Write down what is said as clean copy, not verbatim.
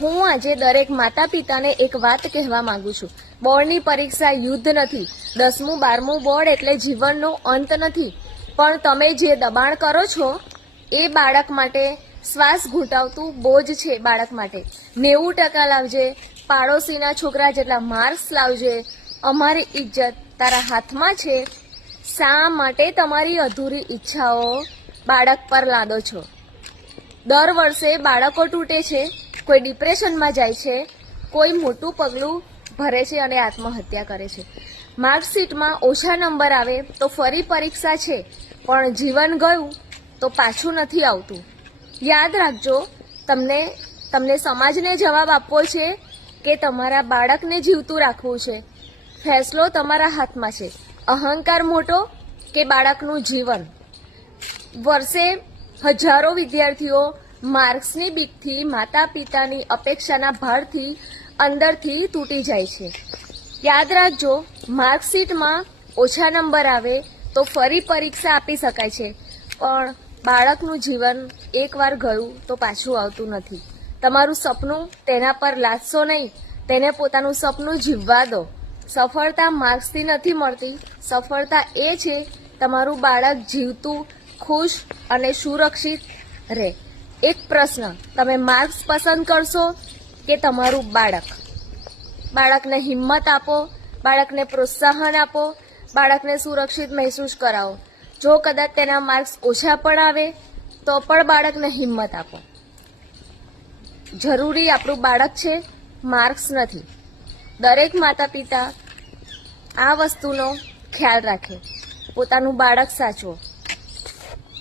હું આજે દરેક માતા પિતાને એક વાત કહેવા માંગુ છું. બોર્ડની પરીક્ષા યુદ્ધ નથી. 10મું 12મું બોર્ડ એટલે જીવનનો અંત નથી. પણ તમે જે દબાણ કરો છો એ બાળક માટે શ્વાસ ઘૂંટાવતું બોજ છે. બાળક માટે 90% લાવજે, પાડોશીના છોકરા જેટલા માર્ક્સ લાવજે, અમારી ઇજ્જત તારા હાથમાં છે. શા માટે તમારી અધૂરી ઈચ્છાઓ બાળક પર લાદો છો? દર વર્ષે બાળકો તૂટે છે, કોઈ ડિપ્રેશનમાં જાય છે, કોઈ મોટું પગલું ભરે છે અને આત્મહત્યા કરે છે. માર્કશીટમાં ઓછા નંબર આવે તો ફરી પરીક્ષા છે, પણ જીવન ગયું તો પાછું નથી આવતું. યાદ રાખજો, તમને સમાજને જવાબ આપવો છે કે તમારા બાળકને જીવતું રાખવું છે. ફેસલો તમારા હાથમાં છે. અહંકાર મોટો કે બાળકનું જીવન? વર્ષે હજારો વિદ્યાર્થીઓ માર્ક્સની બીકથી, માતા પિતાની અપેક્ષાના ભારથી અંદરથી તૂટી જાય છે. યાદ રાખજો, માર્કશીટમાં ઓછા નંબર આવે તો ફરી પરીક્ષા આપી શકાય છે, પણ બાળકનું જીવન એકવાર ગયું તો પાછું આવતું નથી. તમારું સપનું તેના પર લાદશો નહીં, તેને પોતાનું સપનું જીવવા દો. સફળતા માર્ક્સથી નથી મળતી. સફળતા એ છે તમારું બાળક જીવતું, ખુશ અને સુરક્ષિત રહે. એક પ્રશ્ન, તમે માર્ક્સ પસંદ કરશો કે તમારું બાળક? બાળકને હિંમત આપો, બાળકને પ્રોત્સાહન આપો, બાળકને સુરક્ષિત મહેસૂસ કરાવો. જો કદાચ તેના માર્ક્સ ઓછા પણ આવે તો પણ બાળકને હિંમત આપો. જરૂરી આપણું બાળક છે, માર્ક્સ નથી. દરેક માતા પિતા આ વસ્તુનો ખ્યાલ રાખે. પોતાનું બાળક સાચવો.